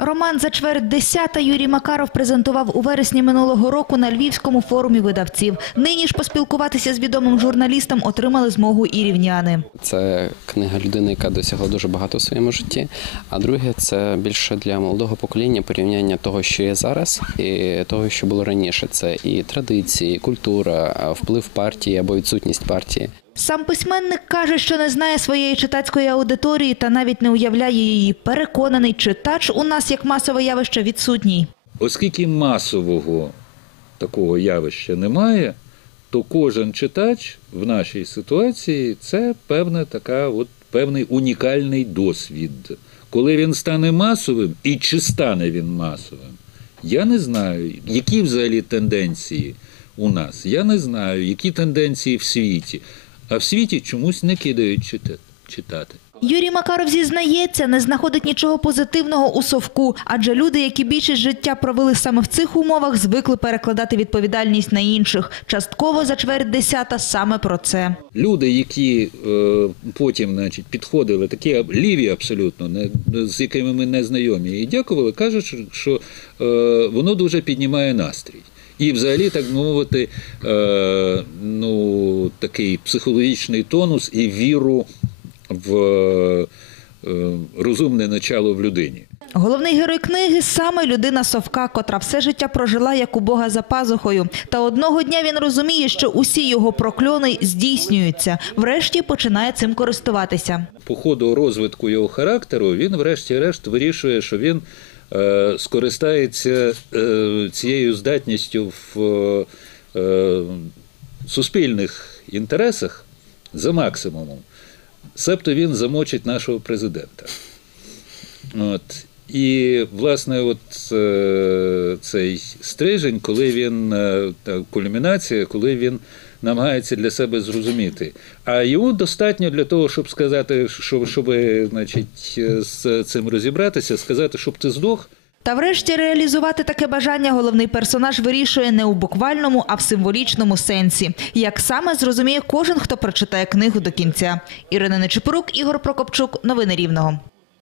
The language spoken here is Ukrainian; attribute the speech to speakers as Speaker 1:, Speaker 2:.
Speaker 1: Роман за чверть десята Юрій Макаров презентував у вересні минулого року на Львівському форумі видавців. Нині ж поспілкуватися з відомим журналістом отримали змогу і рівняни.
Speaker 2: Це книга людини, яка досягла дуже багато в своєму житті. А друге, це більше для молодого покоління порівняння того, що є зараз, і того, що було раніше. Це і традиції, і культура, вплив партії або відсутність партії.
Speaker 1: Сам письменник каже, що не знає своєї читацької аудиторії та навіть не уявляє її. Переконаний, читач у нас як масове явище відсутній.
Speaker 3: Оскільки масового такого явища немає, то кожен читач в нашій ситуації це певна така, от певний унікальний досвід. Коли він стане масовим, і чи стане він масовим, я не знаю, які взагалі тенденції у нас. Я не знаю, які тенденції в світі. А в світі чомусь не кидають чита- читати.
Speaker 1: Юрій Макаров зізнається, не знаходить нічого позитивного у совку, адже люди, які більшість життя провели саме в цих умовах, звикли перекладати відповідальність на інших. Частково за чверть десята саме про це.
Speaker 3: Люди, які е, потім значить, підходили, такі ліві абсолютно, не, з якими ми не знайомі, і дякували, кажуть, що, що е, воно дуже піднімає настрій. І взагалі, так мовити, е, ну, такий психологічний тонус і віру в е, розумне начало в людині.
Speaker 1: Головний герой книги саме людина совка, котра все життя прожила як у Бога за пазухою. Та одного дня він розуміє, що усі його прокльони здійснюються. Врешті починає цим користуватися.
Speaker 3: по ходу розвитку його характеру він, врешті-решт, вирішує, що він скористається е, цією здатністю в е, суспільних інтересах за максимумом. Себто він замочить нашого президента. От. І, власне, от е, цей стрижень, коли він е, та кульмінація, коли він намагається для себе зрозуміти. А йому достатньо для того, щоб сказати, щоб, щоб значить, е, з цим розібратися, сказати, щоб ти здох.
Speaker 1: Та врешті реалізувати таке бажання головний персонаж вирішує не у буквальному, а в символічному сенсі. Як саме зрозуміє кожен, хто прочитає книгу до кінця. Ірина Нечипорук, Ігор Прокопчук. Новини Рівного.